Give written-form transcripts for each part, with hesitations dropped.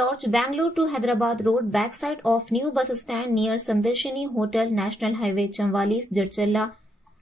Lodge, Bangalore to Hyderabad Road, backside of new bus stand near Sandarshini Hotel, National Highway, Chamwalis, Jirchalla.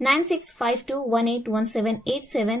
9652181787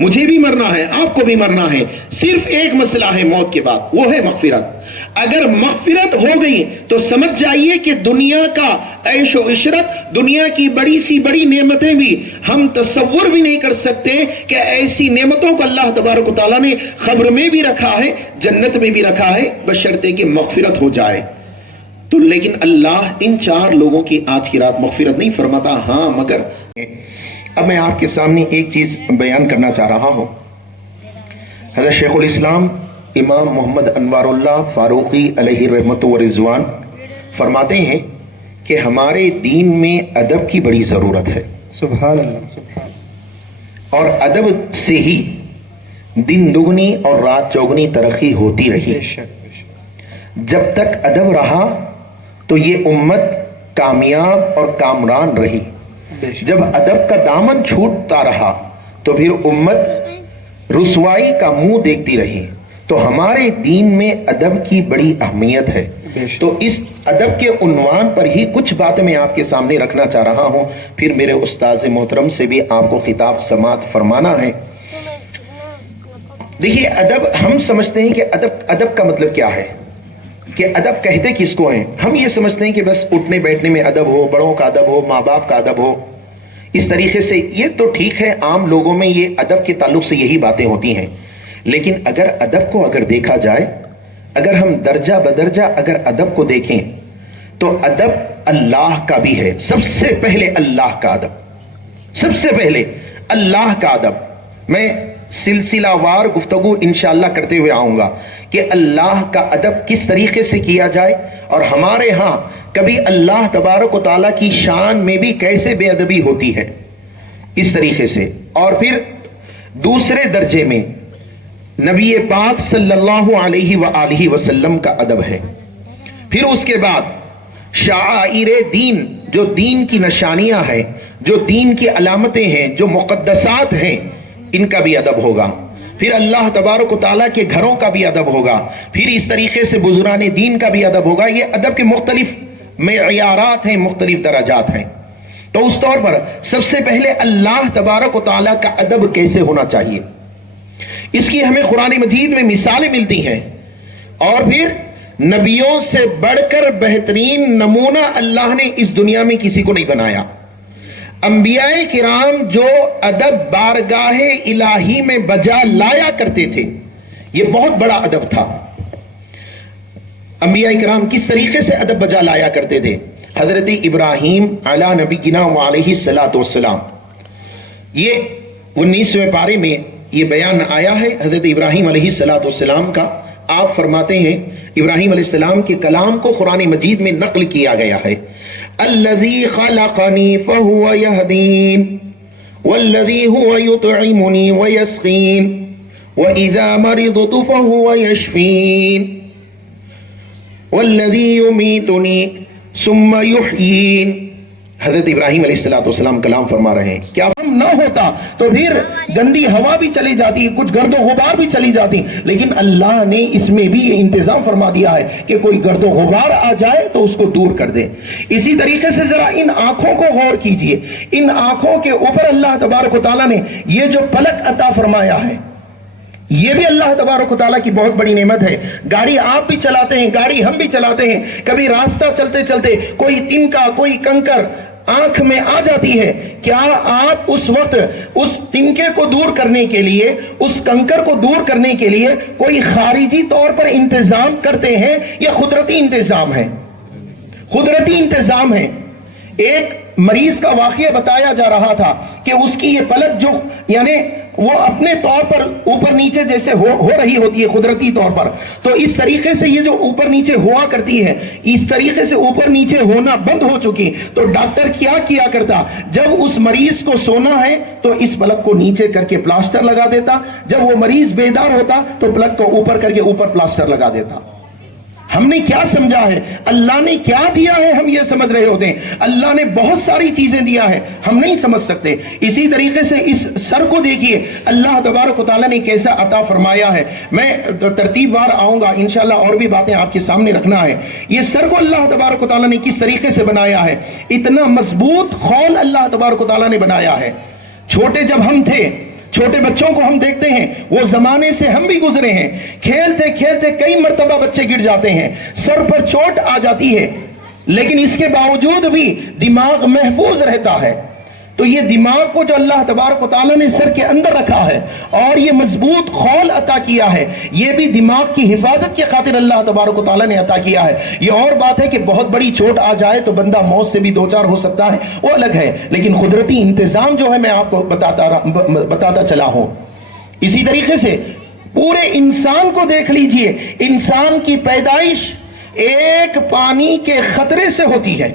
مجھے بھی مرنا ہے، آپ کو بھی مرنا ہے، صرف ایک مسئلہ ہے موت کے بعد، وہ ہے مغفرت۔ اگر مغفرت ہو گئی تو سمجھ جائیے کہ دنیا کا عیش و عشرت، دنیا کی بڑی سی بڑی نعمتیں بھی ہم تصور بھی نہیں کر سکتے کہ ایسی نعمتوں کو اللہ تبارک و تعالیٰ نے خبر میں بھی رکھا ہے، جنت میں بھی رکھا ہے، بشرطے کہ مغفرت ہو جائے۔ تو لیکن اللہ ان 4 لوگوں کی آج کی رات مغفرت نہیں فرماتا، ہاں مگر اب میں آپ کے سامنے ایک چیز بیان کرنا چاہ رہا ہوں۔ حضرت شیخ الاسلام امام محمد انوار اللہ فاروقی علیہ رحمت و رضوان فرماتے ہیں کہ ہمارے دین میں ادب کی بڑی ضرورت ہے۔ سبحان اللہ۔ اور ادب سے ہی دن دگنی اور رات چوگنی ترقی ہوتی رہی۔ بے شک۔ جب تک ادب رہا تو یہ امت کامیاب اور کامران رہی۔ جب ادب کا دامن چھوٹتا رہا تو پھر امت رسوائی کا منہ دیکھتی رہی۔ تو ہمارے دین میں ادب کی بڑی اہمیت ہے۔ تو اس ادب کے عنوان پر ہی کچھ باتیں میں آپ کے سامنے رکھنا چاہ رہا ہوں، پھر میرے استاذ محترم سے بھی آپ کو خطاب سماعت فرمانا ہے۔ دیکھیے ادب، ہم سمجھتے ہیں کہ ادب کا مطلب کیا ہے، کہ ادب کہتے کس کو ہیں؟ ہم یہ سمجھتے ہیں کہ بس اٹھنے بیٹھنے میں ادب ہو، بڑوں کا ادب ہو، ماں باپ کا ادب ہو، اس طریقے سے۔ یہ تو ٹھیک ہے، عام لوگوں میں یہ ادب کے تعلق سے یہی باتیں ہوتی ہیں، لیکن اگر ادب کو اگر دیکھا جائے، اگر ہم درجہ بدرجہ اگر ادب کو دیکھیں تو ادب اللہ کا بھی ہے۔ سب سے پہلے اللہ کا ادب، سب سے پہلے اللہ کا ادب۔ میں سلسلہ وار گفتگو انشاءاللہ کرتے ہوئے آؤں گا کہ اللہ کا ادب کس طریقے سے کیا جائے، اور ہمارے ہاں کبھی اللہ تبارک و تعالیٰ کی شان میں بھی کیسے بے ادبی ہوتی ہے، اس طریقے سے۔ اور پھر دوسرے درجے میں نبی پاک صلی اللہ علیہ وآلہ وسلم کا ادب ہے۔ پھر اس کے بعد شعائر دین، جو دین کی نشانیاں ہیں، جو دین کی علامتیں ہیں، جو مقدسات ہیں، ان کا بھی ادب ہوگا۔ پھر اللہ تبارک و تعالیٰ کے گھروں کا بھی ادب ہوگا۔ پھر اس طریقے سے بزرگان دین کا بھی ادب ہوگا۔ یہ ادب کے مختلف معیارات ہیں، مختلف درجات ہیں۔ تو اس طور پر سب سے پہلے اللہ تبارک و تعالیٰ کا ادب کیسے ہونا چاہیے، اس کی ہمیں قرآن مجید میں مثالیں ملتی ہیں۔ اور پھر نبیوں سے بڑھ کر بہترین نمونہ اللہ نے اس دنیا میں کسی کو نہیں بنایا۔ انبیاء کرام جو ادب بارگاہ الہی میں بجا لایا کرتے تھے، یہ بہت بڑا ادب تھا۔ انبیاء کرام کس طریقے سے ادب بجا لایا کرتے تھے؟ حضرت ابراہیم علی نبینا وعلیہ الصلاۃ والسلام، یہ 19ویں پارے میں یہ بیان آیا ہے حضرت ابراہیم علیہ الصلاۃ والسلام کا۔ آپ فرماتے ہیں ابراہیم علیہ السلام کے کلام کو قرآن مجید میں نقل کیا گیا ہے، الذی خلقنی فہو یہدین والذی هو یطعمنی ویسقین وَإِذَا مَرِضْتُ فَهُوَ يَشْفِينِ وَالَّذِي يُمِيتُنِي ثُمَّ يُحْيِينِ۔ حضرت ابراہیم علیہ السلام کلام فرما رہے ہیں، کیا نہ ہوتا تو پھر گندی ہوا بھی چلی جاتی، کچھ گرد و غبار بھی چلی جاتی، لیکن اللہ نے اس میں بھی یہ انتظام فرما دیا ہے کہ کوئی گرد و غبار آ جائے تو اس کو دور کر دے۔ اسی طریقے سے ذرا ان آنکھوں کو غور کیجئے، ان آنکھوں کے اوپر اللہ تبارک و تعالیٰ نے یہ جو پلک عطا فرمایا ہے، یہ بھی اللہ تبارک و تعالیٰ کی بہت بڑی نعمت ہے۔ گاڑی آپ بھی چلاتے ہیں، گاڑی ہم بھی چلاتے ہیں، کبھی راستہ چلتے چلتے کوئی تنکا، کوئی کنکر آنکھ میں آ جاتی ہے، کیا آپ اس وقت اس تنکے کو دور کرنے کے لیے، اس کنکر کو دور کرنے کے لیے کوئی خارجی طور پر انتظام کرتے ہیں یا قدرتی انتظام ہے؟ قدرتی انتظام ہے۔ ایک مریض کا واقعہ بتایا جا رہا تھا کہ اس کی یہ پلک جو یعنی وہ اپنے طور پر اوپر نیچے جیسے ہو رہی ہوتی ہے قدرتی طور پر، تو اس طریقے سے یہ جو اوپر نیچے ہوا کرتی ہے، اس طریقے سے اوپر نیچے ہونا بند ہو چکی۔ تو ڈاکٹر کیا کرتا، جب اس مریض کو سونا ہے تو اس پلک کو نیچے کر کے پلاسٹر لگا دیتا، جب وہ مریض بیدار ہوتا تو پلک کو اوپر کر کے اوپر پلاسٹر لگا دیتا۔ ہم نے کیا سمجھا ہے، اللہ نے کیا دیا ہے ہم یہ سمجھ رہے ہوتے ہیں، اللہ نے بہت ساری چیزیں دیا ہے، ہم نہیں سمجھ سکتے۔ اسی طریقے سے اس سر کو دیکھیے، اللہ تبارک و تعالیٰ نے کیسا عطا فرمایا ہے۔ میں ترتیب وار آؤں گا انشاءاللہ، اور بھی باتیں آپ کے سامنے رکھنا ہے۔ یہ سر کو اللہ تبارک و تعالیٰ نے کس طریقے سے بنایا ہے، اتنا مضبوط خول اللہ تبارک و تعالیٰ نے بنایا ہے۔ چھوٹے جب ہم تھے چھوٹے بچوں کو ہم دیکھتے ہیں، وہ زمانے سے ہم بھی گزرے ہیں، کھیلتے کھیلتے کئی مرتبہ بچے گر جاتے ہیں، سر پر چوٹ آ جاتی ہے، لیکن اس کے باوجود بھی دماغ محفوظ رہتا ہے۔ تو یہ دماغ کو جو اللہ تبارک و تعالیٰ نے سر کے اندر رکھا ہے اور یہ مضبوط خول عطا کیا ہے، یہ بھی دماغ کی حفاظت کی خاطر اللہ تبارک و تعالیٰ نے عطا کیا ہے۔ یہ اور بات ہے کہ بہت بڑی چوٹ آ جائے تو بندہ موت سے بھی دوچار ہو سکتا ہے، وہ الگ ہے، لیکن قدرتی انتظام جو ہے میں آپ کو بتاتا چلا ہوں۔ اسی طریقے سے پورے انسان کو دیکھ لیجئے، انسان کی پیدائش ایک پانی کے خطرے سے ہوتی ہے،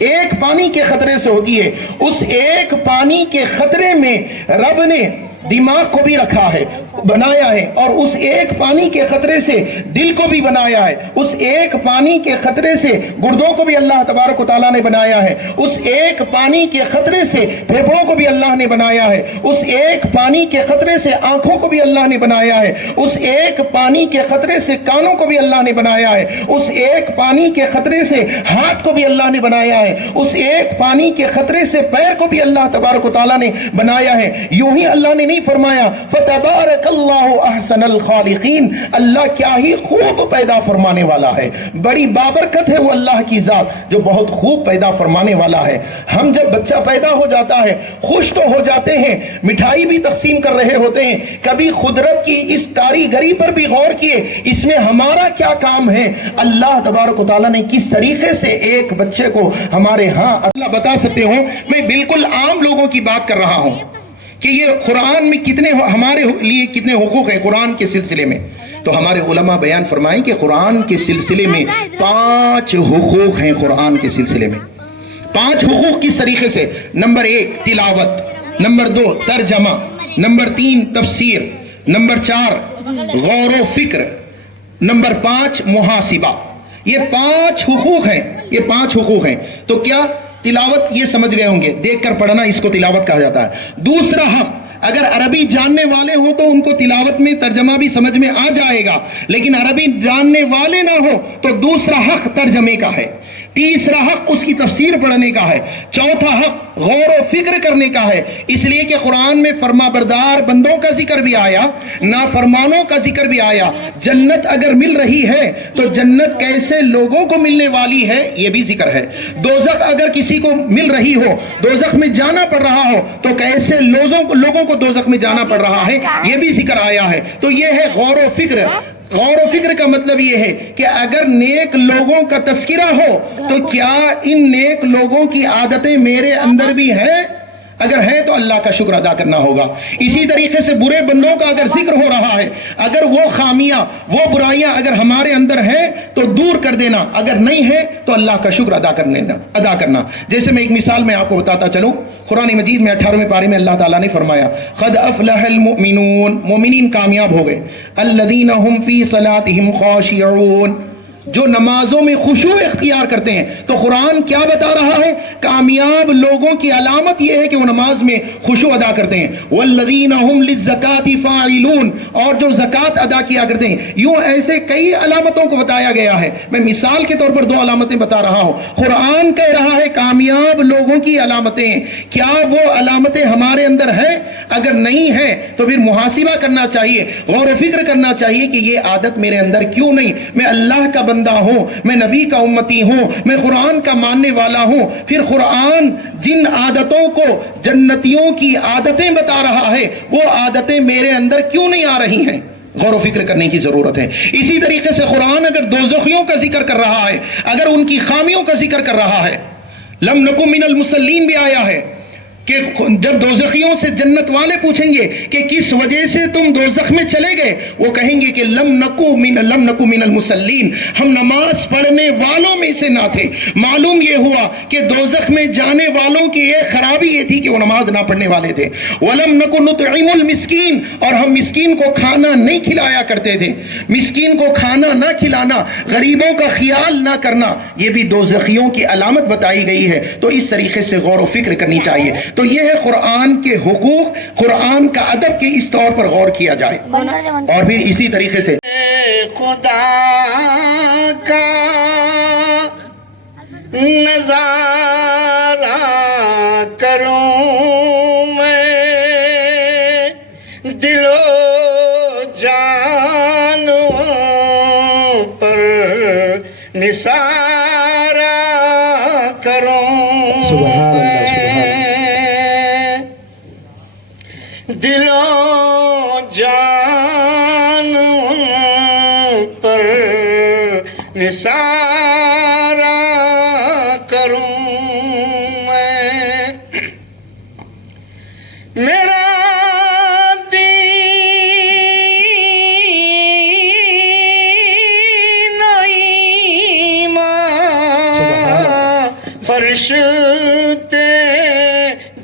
ایک پانی کے خطرے سے ہوتی ہے۔ اس ایک پانی کے خطرے میں رب نے دماغ کو بھی رکھا ہے، بنایا ہے، اور اس ایک پانی کے خطرے سے دل کو بھی بنایا ہے، اس ایک پانی کے خطرے سے گردوں کو بھی اللہ تبارک و تعالیٰ نے بنایا ہے، اس ایک پانی کے خطرے سے پھیپھڑوں کو بھی اللہ نے بنایا ہے، اس ایک پانی کے خطرے سے آنکھوں کو بھی اللہ نے بنایا ہے، اس ایک پانی کے خطرے سے کانوں کو بھی اللہ نے بنایا ہے، اس ایک پانی کے خطرے سے ہاتھ کو بھی اللہ نے بنایا ہے، اس ایک پانی کے خطرے سے پیر کو بھی اللہ تبارک و تعالیٰ نے بنایا ہے۔ یوں ہی اللہ نے نہیں فرمایا فتبارک اللہ احسن الخالقین، اللہ کیا ہی خوب پیدا فرمانے والا ہے، بڑی بابرکت ہے وہ اللہ کی ذات جو بہت خوب پیدا فرمانے والا ہے۔ ہم جب بچہ پیدا ہو جاتا ہے خوش تو ہو جاتے ہیں، مٹھائی بھی تقسیم کر رہے ہوتے ہیں، کبھی قدرت کی اس کاریگری پر بھی غور کیے اس میں ہمارا کیا کام ہے؟ اللہ تبارک و تعالیٰ نے کس طریقے سے ایک بچے کو ہمارے ہاں اللہ بتا سکتے ہوں۔ میں بالکل عام لوگوں کی بات کر رہا ہوں کہ یہ قرآن میں کتنے ہمارے لیے کتنے حقوق ہیں قرآن کے سلسلے میں، تو ہمارے علماء بیان فرمائیں کہ قرآن کے سلسلے میں 5 حقوق ہیں۔ قرآن کے سلسلے میں 5 حقوق کس طریقے سے؟ نمبر 1 تلاوت، نمبر 2 ترجمہ، نمبر 3 تفسیر، نمبر 4 غور و فکر، نمبر 5 محاسبہ۔ یہ 5 حقوق ہیں، یہ 5 حقوق ہیں۔ تو کیا تلاوت یہ سمجھ گئے ہوں گے، دیکھ کر پڑھنا اس کو تلاوت کہا جاتا ہے۔ دوسرا حق، اگر عربی جاننے والے ہوں تو ان کو تلاوت میں ترجمہ بھی سمجھ میں آ جائے گا، لیکن عربی جاننے والے نہ ہو تو دوسرا حق ترجمے کا ہے، تیسرا حق اس کی تفسیر پڑھنے کا ہے، چوتھا حق غور و فکر کرنے کا ہے۔ اس لیے کہ قرآن میں فرما بردار بندوں کا ذکر بھی آیا، نافرمانوں کا ذکر بھی آیا۔ جنت اگر مل رہی ہے تو جنت کیسے لوگوں کو ملنے والی ہے یہ بھی ذکر ہے۔ دوزخ اگر کسی کو مل رہی ہو، دوزخ میں جانا پڑ رہا ہو تو کیسے لوگوں کو دوزخ میں جانا پڑ رہا ہے یہ بھی ذکر آیا ہے۔ تو یہ ہے غور و فکر۔ غور و فکر کا مطلب یہ ہے کہ اگر نیک لوگوں کا تذکرہ ہو تو کیا ان نیک لوگوں کی عادتیں میرے اندر بھی ہیں؟ اگر ہے تو اللہ کا شکر ادا کرنا ہوگا۔ اسی طریقے سے برے بندوں کا اگر ذکر ہو رہا ہے، اگر وہ خامیاں وہ برائیاں اگر ہمارے اندر ہیں تو دور کر دینا، اگر نہیں ہے تو اللہ کا شکر ادا کرنا۔ جیسے میں ایک مثال میں آپ کو بتاتا چلوں، قرآن مجید میں 18ویں پارے میں اللہ تعالیٰ نے فرمایا قد افلح المؤمنون، مومنین کامیاب ہو گئے، الذین هم فی صلاتهم خاشعون، جو نمازوں میں خشوع اختیار کرتے ہیں۔ تو قرآن کیا بتا رہا ہے؟ کامیاب لوگوں کی علامت یہ ہے کہ وہ نماز میں خشوع ادا کرتے ہیں۔ والذین هم للزکاة فاعلون، اور جو زکوٰۃ ادا کیا کرتے ہیں۔ یوں ایسے کئی علامتوں کو بتایا گیا ہے، میں مثال کے طور پر 2 علامتیں بتا رہا ہوں۔ قرآن کہہ رہا ہے کامیاب لوگوں کی علامتیں، کیا وہ علامتیں ہمارے اندر ہیں؟ اگر نہیں ہے تو پھر محاسبہ کرنا چاہیے، غور و فکر کرنا چاہیے کہ یہ عادت میرے اندر کیوں نہیں؟ میں اللہ کا بندہ ہوں، میں نبی کا امتی ہوں، میں قرآن کا ماننے والا ہوں، پھر قرآن جن عادتوں کو جنتیوں کی عادتیں بتا رہا ہے وہ عادتیں میرے اندر کیوں نہیں آ رہی ہیں؟ غور و فکر کرنے کی ضرورت ہے۔ اسی طریقے سے قرآن اگر دوزخیوں کا ذکر کر رہا ہے، اگر ان کی خامیوں کا ذکر کر رہا ہے، لم نکن من المصلین بھی آیا ہے کہ جب دوزخیوں سے جنت والے پوچھیں گے کہ کس وجہ سے تم دوزخ میں چلے گئے، وہ کہیں گے کہ لم نکو من المصلین، ہم نماز پڑھنے والوں میں سے نہ تھے۔ معلوم یہ ہوا کہ دوزخ میں جانے والوں کی ایک خرابی یہ تھی کہ وہ نماز نہ پڑھنے والے تھے۔ ولم نکو نطعم المسکین، اور ہم مسکین کو کھانا نہیں کھلایا کرتے تھے۔ مسکین کو کھانا نہ کھلانا، غریبوں کا خیال نہ کرنا، یہ بھی دوزخیوں کی علامت بتائی گئی ہے۔ تو اس طریقے سے غور و فکر کرنی چاہیے۔ تو یہ ہے قرآن کے حقوق، قرآن کا ادب کے اس طور پر غور کیا جائے۔ اور پھر اسی طریقے سے خدا کا نظارہ کروں میں، فرشتے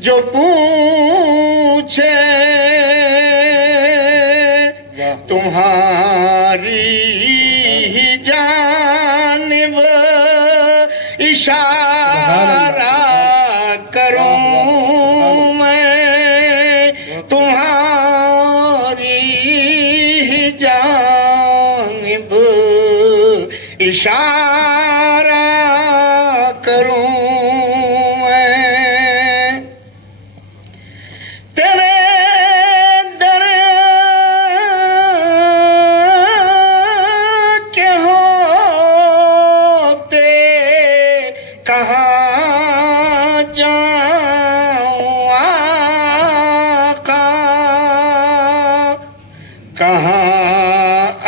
جو پوچھے تمہاری ہی جانب اشارہ کروں میں، تمہاری ہی جانب اشارہ کروں میں، تیرے در کے ہوتے کہاں جاؤں آقا، کہاں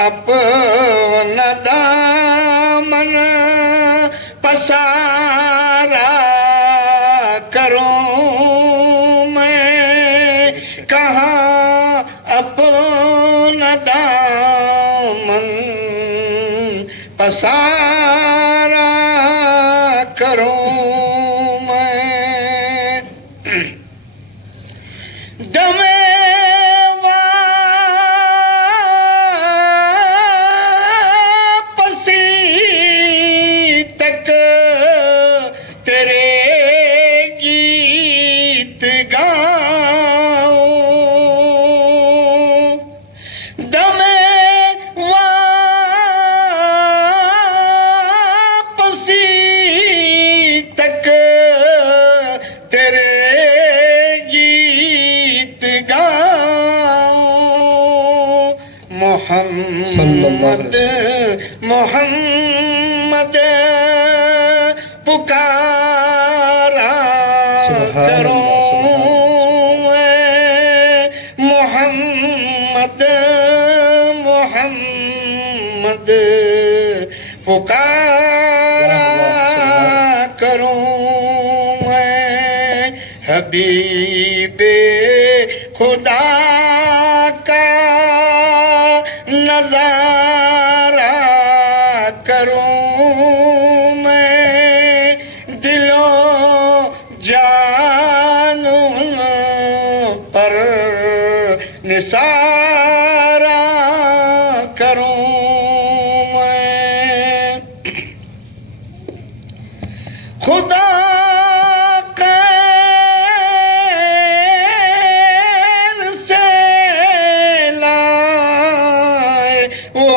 اپنا دامن پسارا کروں میں، کہاں اپنا دامن پسارا کروں میں، دم واپسی تک تیرے گیت گاؤں، دم واپسی تک تیرے گیت گاؤں، محمد محمد پکارا کروں میں، محمد محمد پکارا کروں میں، حبیب خدا کا نظارہ کروں میں، دل و جان پر نثارہ کروں میں، خدا خیر سے لائے وہ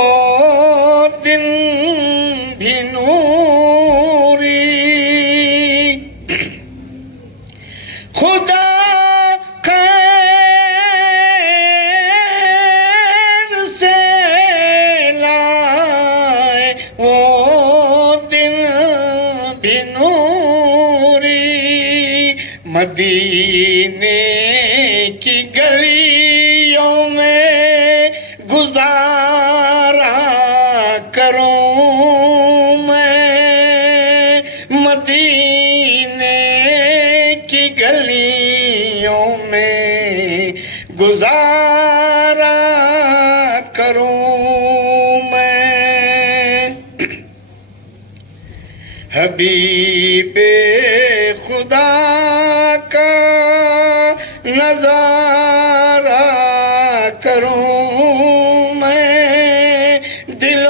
دن بھی نوری، خدا خیر سے لائے وہ دن بھی نوری، مدینے کی گلیوں میں گزارا کروں میں، مدینے کی گلیوں میں گزارا کروں میں، حبیب خدا کا نظارہ کروں میں، دل و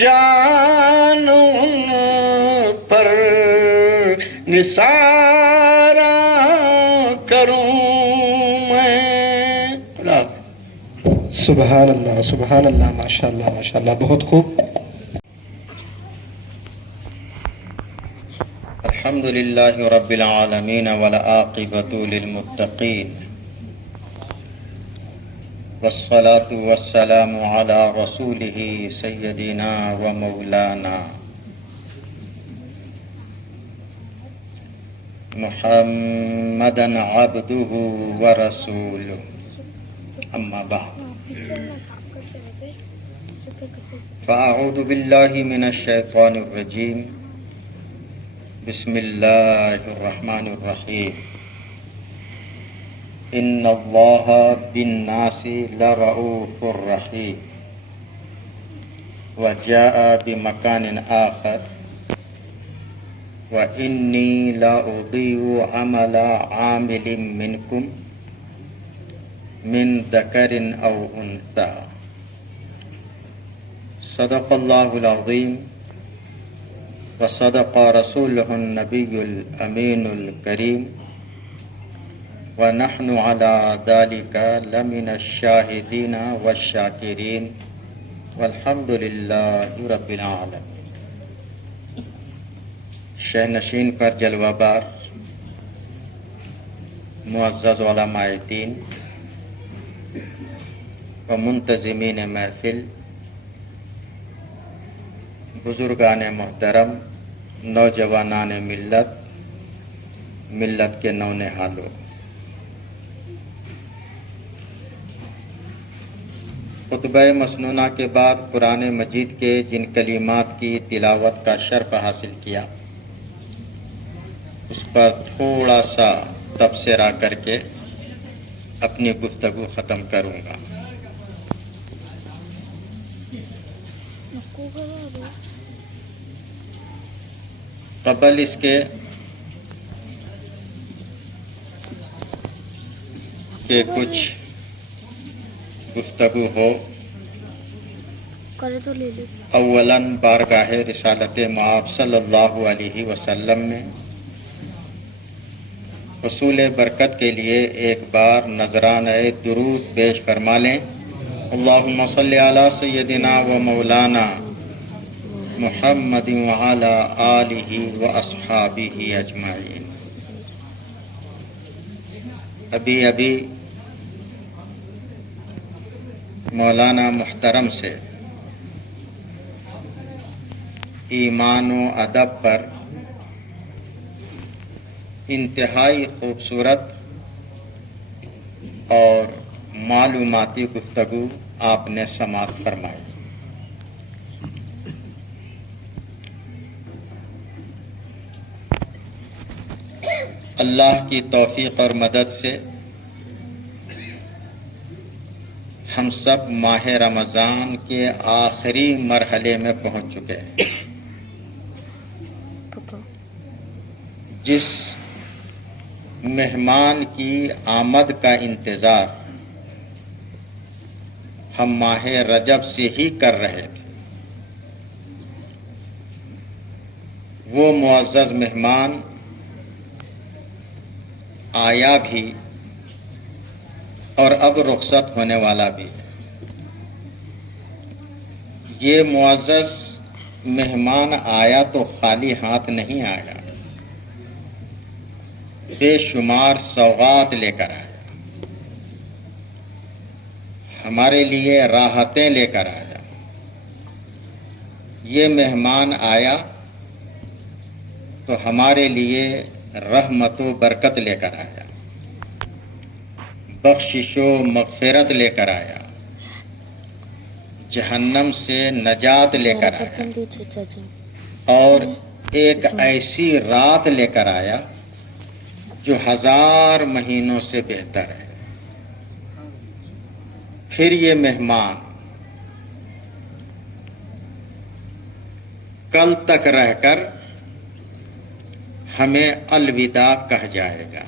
جان پر نثارہ کروں میں۔ سبحان اللہ سبحان اللہ، ماشاءاللہ ماشاءاللہ، بہت خوب۔ الحمد للہ رب العالمین والعاقبۃ للمتقین، والصلاة والسلام علی رسولہ سیدنا و مولانا محمدا عبدہ ورسولہ، اما بعد، فاعوذ باللہ من الشیطان الرجیم، بسم اللہ الرحمن الرحیم، ان اللہ بالناس لرؤوف رحیم، وجاء بمکان آخر وإني لا أضيع عمل عامل منكم من ذكر أو أنثى صدق الله العظيم وصدق رسوله النبي الأمين الكريم ونحن على ذلك لمن الشاهدين والشاكرين والحمد لله رب العالمين. شہنشین پر جلوہ بار معزز علماء دین و منتظمین محفل، بزرگان محترم، نوجوانان ملت کے نونہالوں، خطبہ مسنونہ کے بعد قرآن مجید کے جن کلمات کی تلاوت کا شرف حاصل کیا، اس پر تھوڑا سا تبصرہ کر کے اپنی گفتگو ختم کروں گا. قبل اس کے کہ کچھ گفتگو ہو، اولاً بارگاہ رسالت مآب صلی اللہ علیہ وسلم میں حصول برکت کے لیے ایک بار نذرانہ درود پیش فرما لیں. اللہم صلی علی سیدنا و مولانا محمد وعلی آلہ و اصحابہ اجمعین. ابھی مولانا محترم سے ایمان و ادب پر انتہائی خوبصورت اور معلوماتی گفتگو آپ نے سماعت فرمائی. اللہ کی توفیق اور مدد سے ہم سب ماہ رمضان کے آخری مرحلے میں پہنچ چکے ہیں. جس مہمان کی آمد کا انتظار ہم ماہ رجب سے ہی کر رہے تھے، وہ معزز مہمان آیا بھی اور اب رخصت ہونے والا بھی. یہ معزز مہمان آیا تو خالی ہاتھ نہیں آیا، بے شمار سوغات لے کر آیا، ہمارے لیے راحتیں لے کر آیا. یہ مہمان آیا تو ہمارے لیے رحمت و برکت لے کر آیا، بخشش و مغفرت لے کر آیا، جہنم سے نجات لے کر آیا، اور ایک ایسی رات لے کر آیا جو 1000 مہینوں سے بہتر ہے. پھر یہ مہمان کل تک رہ کر ہمیں الوداع کہہ جائے گا.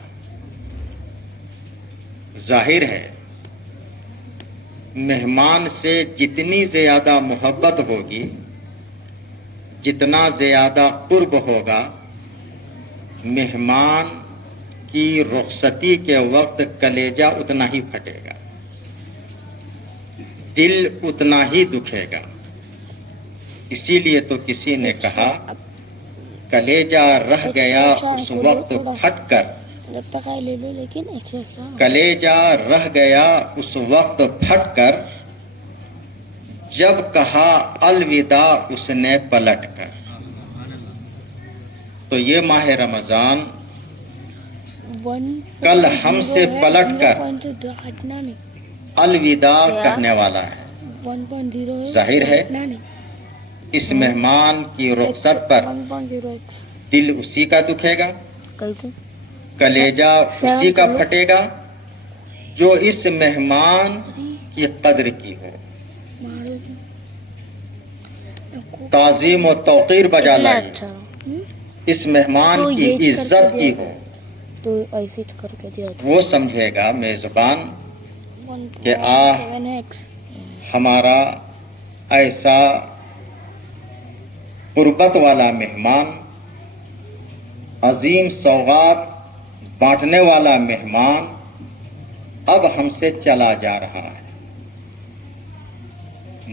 ظاہر ہے مہمان سے جتنی زیادہ محبت ہوگی، جتنا زیادہ قرب ہوگا، مہمان کی رخصتی کے وقت کلیجہ اتنا ہی پھٹے گا، دل اتنا ہی دکھے گا. اسی لیے تو کسی نے کہا کلیجہ رہ گیا اس وقت پھٹ کر، کلیجہ رہ گیا اس وقت پھٹ کر، جب کہا الوداع اس نے پلٹ کر. تو یہ ماہ رمضان کل ہم سے پلٹ کر الوداع کہنے والا ہے. ظاہر ہے اس مہمان کی رخصت پر دل اسی کا دکھے گا، کلیجہ اسی کا پھٹے گا جو اس مہمان کی قدر کی ہو، تعظیم و توقیر بجا لائی، اس مہمان تو کی یہ کر عزت کے کی دیا ہو تو ایسے ہی کر کے دیا وہ سمجھے گا میزبان کہ ہمارا ایسا قربت والا مہمان، عظیم سوغات بانٹنے والا مہمان اب ہم سے چلا جا رہا ہے۔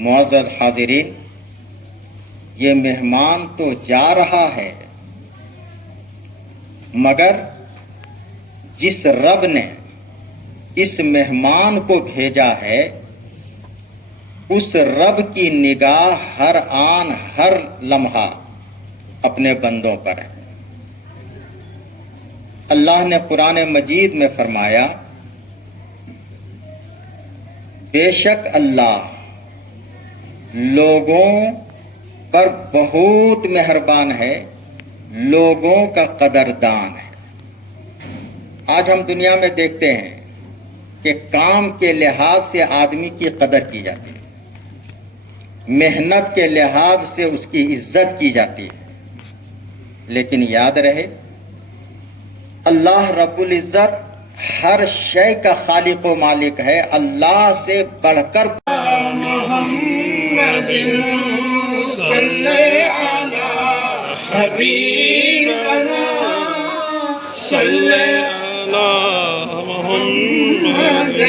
معزز حاضرین، یہ مہمان تو جا رہا ہے، مگر جس رب نے اس مہمان کو بھیجا ہے اس رب کی نگاہ ہر آن ہر لمحہ اپنے بندوں پر ہے۔ اللہ نے قرآن مجید میں فرمایا، بے شک اللہ لوگوں پر بہت مہربان ہے، لوگوں کا قدردان ہے۔ آج ہم دنیا میں دیکھتے ہیں کہ کام کے لحاظ سے آدمی کی قدر کی جاتی ہے، محنت کے لحاظ سے اس کی عزت کی جاتی ہے، لیکن یاد رہے اللہ رب العزت ہر شے کا خالق و مالک ہے، اللہ سے بڑھ کر محمد صلی علی حبیبنا صلی علی محمد،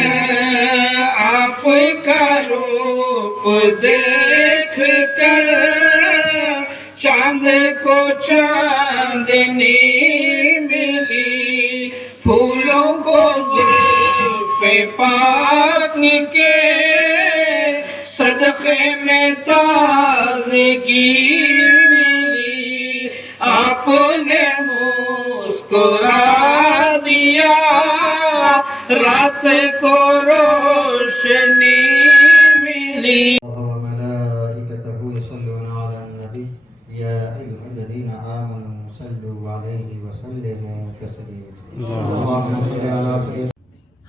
آپ کا روپ دیکھ کر چاند کو چاندنی ملی، پھولوں کو زلف پاک کے صدقے میں تازگی ملی، آپ نے مسکرا دیا رات کو روشنی ملی۔ وملائكته يصلون على النبي يا أيها الذين آمنوا صلوا عليه وسلموا تسليما اللهم صل على سيدنا۔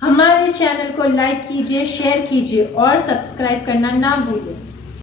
ہمارے چینل کو لائک کیجئے، شیئر کیجئے اور سبسکرائب کرنا نہ بھولیں۔